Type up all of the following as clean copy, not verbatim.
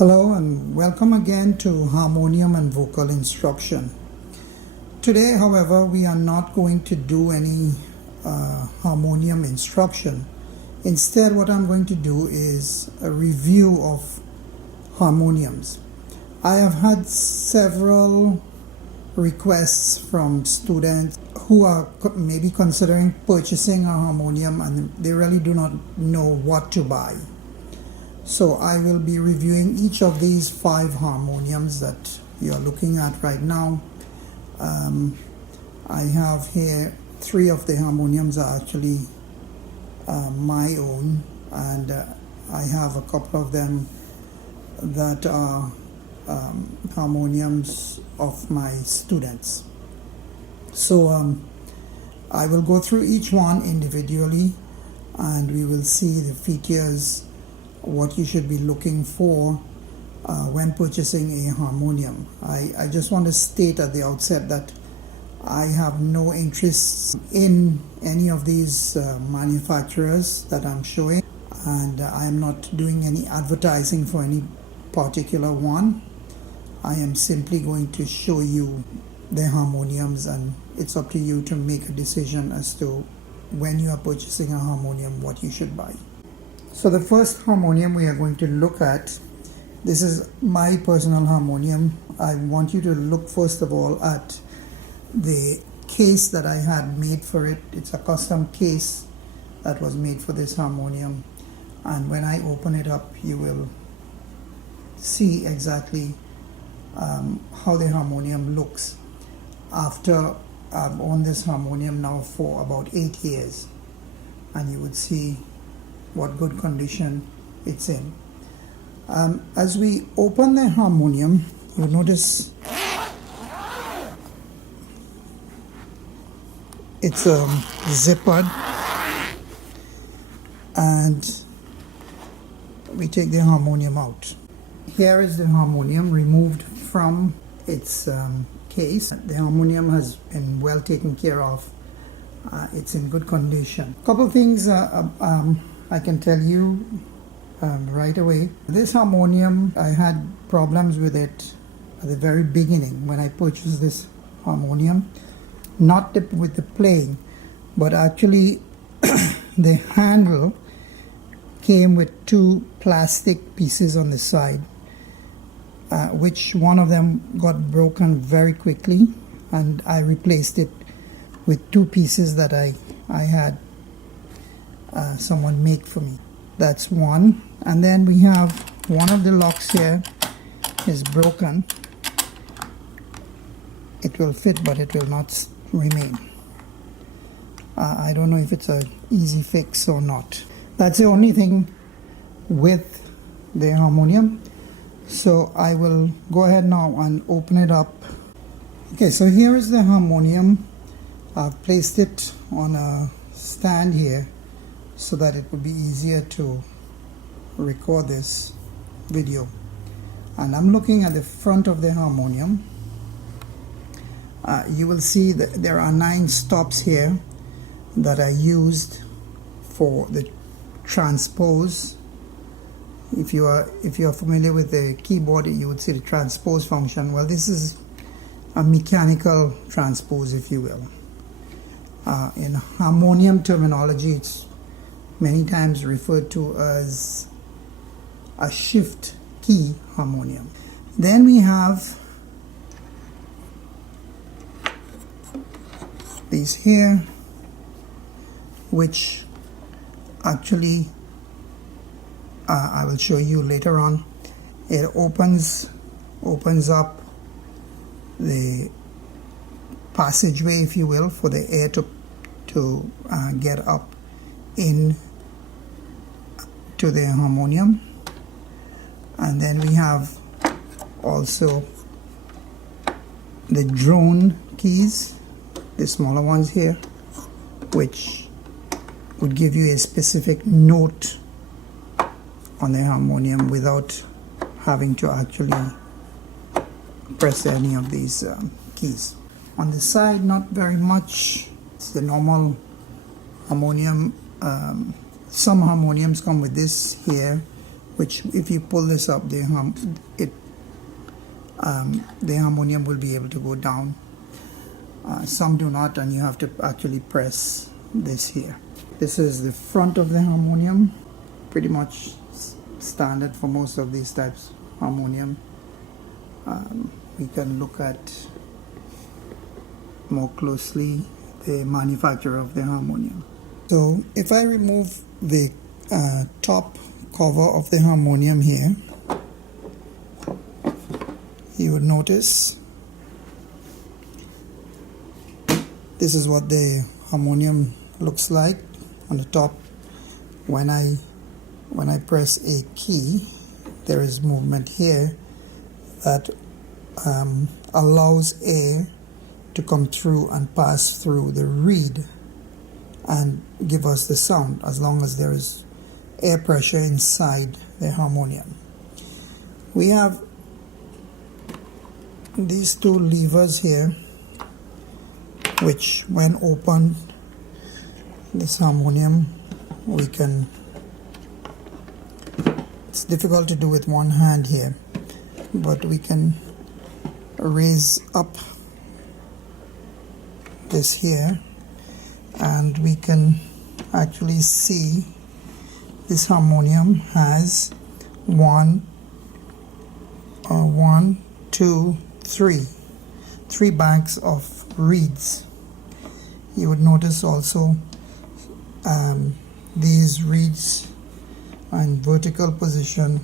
Hello and welcome again to Harmonium and Vocal Instruction. Today, however, we are not going to do any harmonium instruction. Instead, what I'm going to do is a review of harmoniums. I have had several requests from students who are maybe considering purchasing a harmonium and they really do not know what to buy. So I will be reviewing each of these 5 harmoniums that you're looking at right now. I have here 3 of the harmoniums are actually my own, and I have a couple of them that are harmoniums of my students. So I will go through each one individually and we will see the features, what you should be looking for when purchasing a harmonium. I just want to state at the outset that I have no interest in any of these manufacturers that I'm showing, and I am not doing any advertising for any particular one. I am simply going to show you the harmoniums, and it's up to you to make a decision as to when you are purchasing a harmonium what you should buy. So the first harmonium we are going to look at, this is my personal harmonium. I want you to look first of all at the case that I had made for it. It's a custom case that was made for this harmonium, and when I open it up you will see exactly how the harmonium looks after I've owned this harmonium now for about 8 years, and you would see what good condition it's in. As we open the harmonium, you'll notice it's zippered, and we take the harmonium out. Here is the harmonium removed from its case. The harmonium has been well taken care of. It's in good condition. A couple things I can tell you right away. This harmonium, I had problems with it at the very beginning when I purchased this harmonium. Not with the playing, but actually the handle came with 2 plastic pieces on the side, which one of them got broken very quickly, and I replaced it with 2 pieces that I had someone make for me. That's one. And then we have one of the locks here is broken. It will fit, but it will not remain. I don't know if it's an easy fix or not. That's the only thing with the harmonium. So I will go ahead now and open it up. Okay, so here is the harmonium. I've placed it on a stand here so that it would be easier to record this video. And I'm looking at the front of the harmonium. You will see that there are 9 stops here that I used for the transpose. If you are familiar with the keyboard, you would see the transpose function. Well, this is a mechanical transpose, if you will. In harmonium terminology, it's many times referred to as a shift key harmonium. Then we have these here, which actually I will show you later on. It opens up the passageway, if you will, for the air to get up in to the harmonium. And then we have also the drone keys, the smaller ones here, which would give you a specific note on the harmonium without having to actually press any of these keys. On the side, not very much. It's the normal harmonium. Some harmoniums come with this here, which if you pull this up, the harmonium will be able to go down. Some do not, and you have to actually press this here. This is the front of the harmonium, pretty much standard for most of these types of harmonium. We can look at more closely the manufacturer of the harmonium. So if I remove the top cover of the harmonium here, you would notice this is what the harmonium looks like on the top. When I press a key, there is movement here that allows air to come through and pass through the reed and give us the sound, as long as there is air pressure inside the harmonium. We have these two levers here, which when opened, this harmonium, we can, it's difficult to do with one hand here, but we can raise up this here, and we can actually see this harmonium has three banks of reeds. You would notice also these reeds are in vertical position,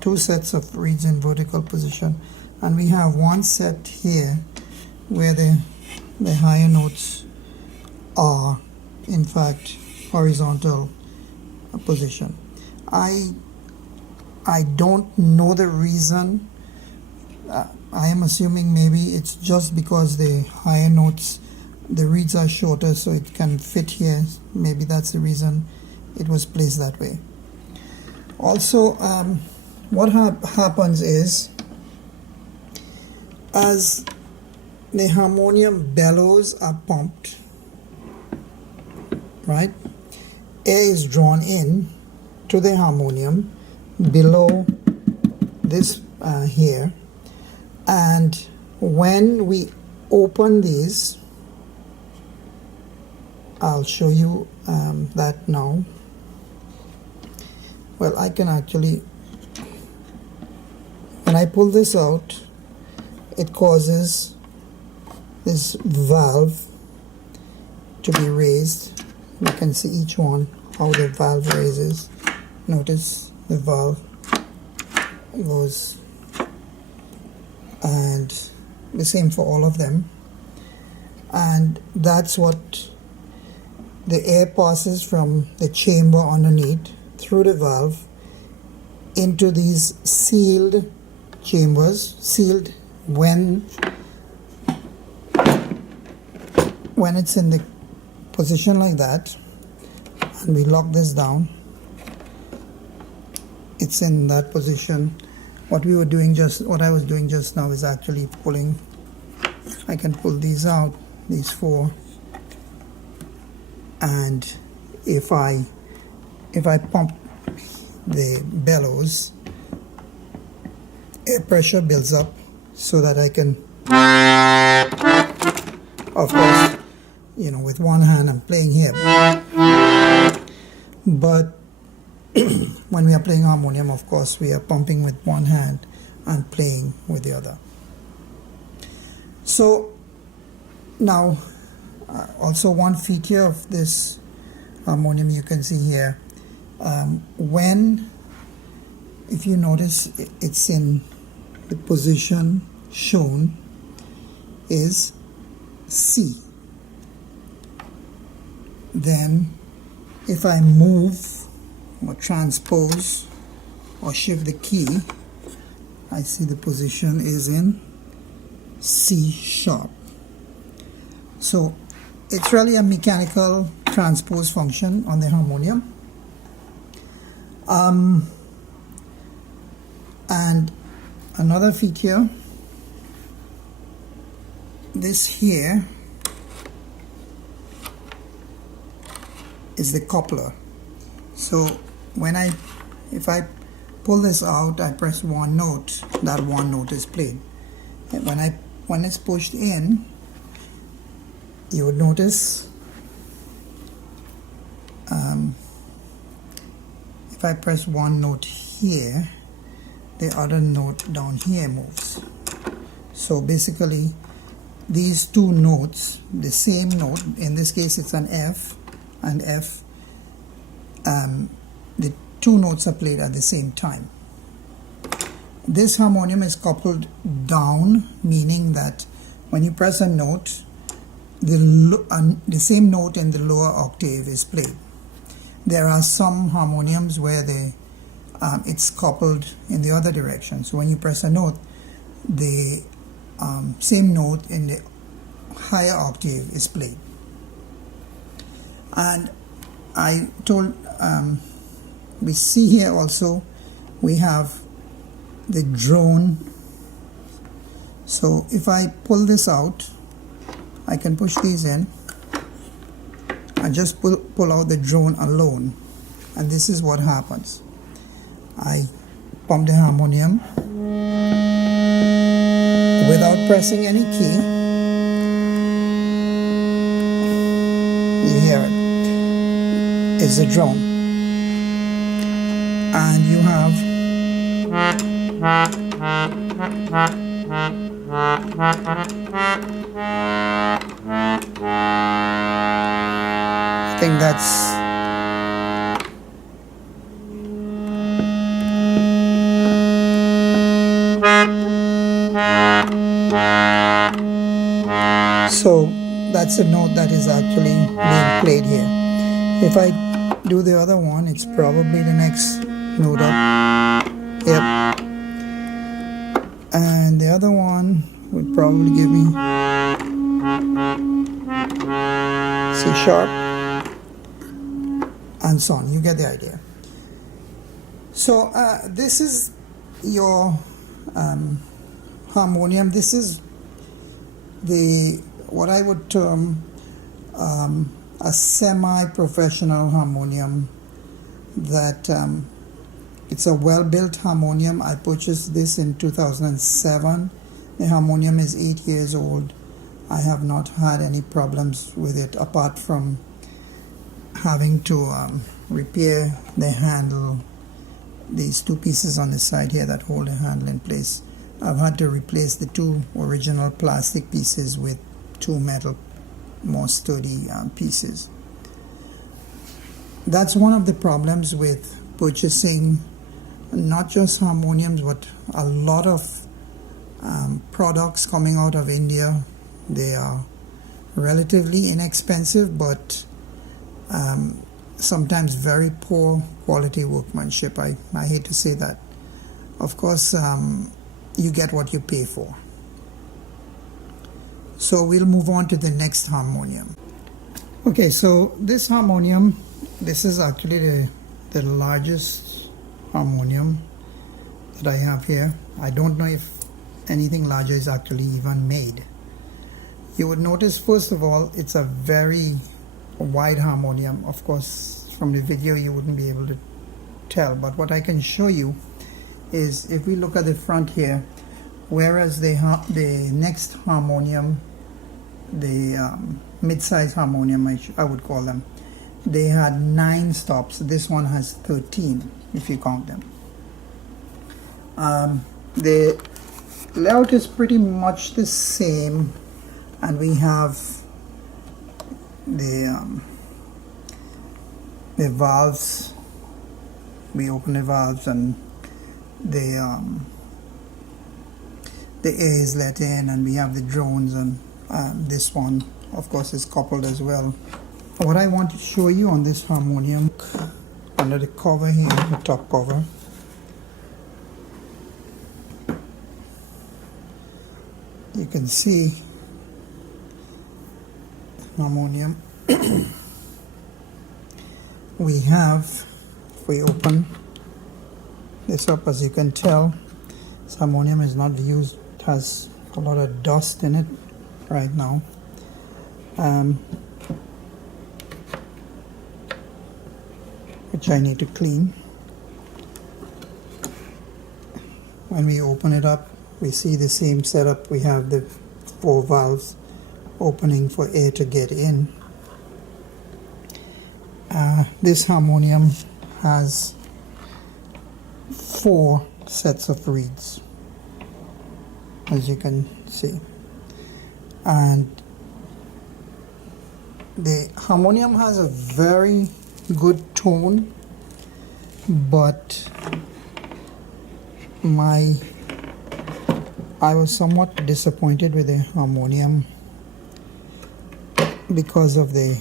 two sets of reeds in vertical position, and we have one set here where the higher notes are in fact horizontal position. I don't know the reason. I am assuming maybe it's just because the higher notes, the reeds are shorter, so it can fit here. Maybe that's the reason it was placed that way. Also, what happens is, as the harmonium bellows are pumped, right, air is drawn in to the harmonium below this here, and when we open these, I'll show you that now. Well, I can actually, when I pull this out, it causes this valve to be raised. You can see each one, how the valve raises. Notice the valve goes, and the same for all of them. And that's what the air passes from the chamber underneath through the valve into these sealed chambers, sealed when it's in the position like that, and we lock this down, it's in that position. What I was doing just now is actually pulling. I can pull these out, these four, and if I pump the bellows, air pressure builds up so that I can, of course, with one hand I'm playing here, but when we are playing harmonium, of course, we are pumping with one hand and playing with the other. So now, also one feature of this harmonium you can see here, if you notice, it's in the position shown is C. Then if I move or transpose or shift the key, I see the position is in C sharp. So it's really a mechanical transpose function on the harmonium. And another feature, this here is the coupler. So if I pull this out, I press one note, that one note is played. And when it's pushed in, you would notice if I press one note here, the other note down here moves. So basically these two notes, the same note, in this case it's an F and F, the two notes are played at the same time. This harmonium is coupled down, meaning that when you press a note, the same note in the lower octave is played. There are some harmoniums where it's coupled in the other direction. So when you press a note, the same note in the higher octave is played. And I told, we see here also, we have the drone. So if I pull this out, I can push these in and just pull out the drone alone, and this is what happens. I pump the harmonium without pressing any key. You hear it. It's a drone, and you have I think that's so that's a note that is actually being played here. If I do the other one, it's probably the next note up. Yep. And the other one would probably give me C sharp, and so on. You get the idea. So this is your harmonium. This is what I would term a semi-professional harmonium. That it's a well-built harmonium. I purchased this in 2007. The harmonium is 8 years old. I have not had any problems with it apart from having to repair the handle, these two pieces on the side here that hold the handle in place. I've had to replace the two original plastic pieces with two metal, more sturdy pieces. That's one of the problems with purchasing not just harmoniums but a lot of products coming out of India. They are relatively inexpensive, but sometimes very poor quality workmanship. I hate to say that. Of course, you get what you pay for. So we'll move on to the next harmonium. Okay, so this harmonium, this is actually the largest harmonium that I have here. I don't know if anything larger is actually even made. You would notice, first of all, it's a very wide harmonium. Of course, from the video you wouldn't be able to tell, but what I can show you is if we look at the front here, whereas the next harmonium, the mid-size harmonium, I would call them, they had 9 stops. This one has 13 if you count them. The layout is pretty much the same, and we have the valves. We open the valves and the air is let in, and we have the drones, and this one of course is coupled as well. What I want to show you on this harmonium, under the cover here, the top cover, you can see harmonium. We have, if we open this up, as you can tell, this harmonium is not used. It has a lot of dust in it right now. Which I need to clean. when we open it up, we see the same setup. We have the 4 valves opening for air to get in. This harmonium has 4 sets of reeds, as you can see, and the harmonium has a very good tone, but I was somewhat disappointed with the harmonium because of the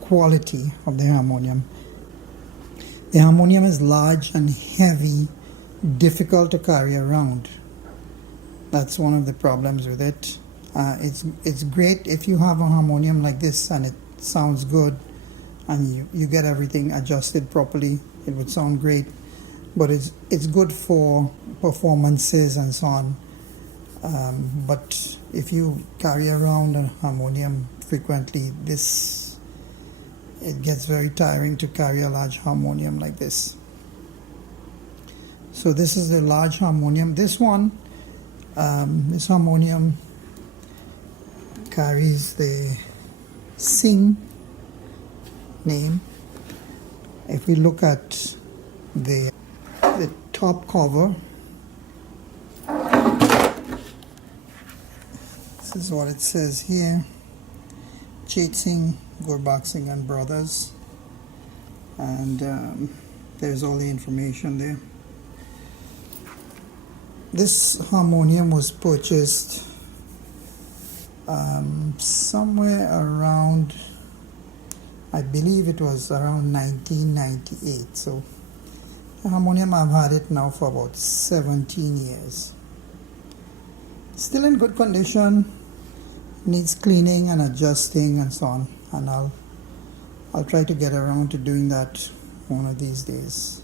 quality of the harmonium. The harmonium is large and heavy, difficult to carry around. That's one of the problems with it. It's great if you have a harmonium like this and it sounds good and you get everything adjusted properly. It would sound great, but it's good for performances and so on. But if you carry around a harmonium frequently, it gets very tiring to carry a large harmonium like this. So this is the large harmonium. This harmonium carries the Sing name. If we look at the top cover, this is what it says here: Jait Singh, Gurbakh Singh and Brothers, and there's all the information there. This harmonium was purchased somewhere around, I believe it was around 1998. So the harmonium, I've had it now for about 17 years. Still in good condition, needs cleaning and adjusting and so on, and I'll try to get around to doing that one of these days.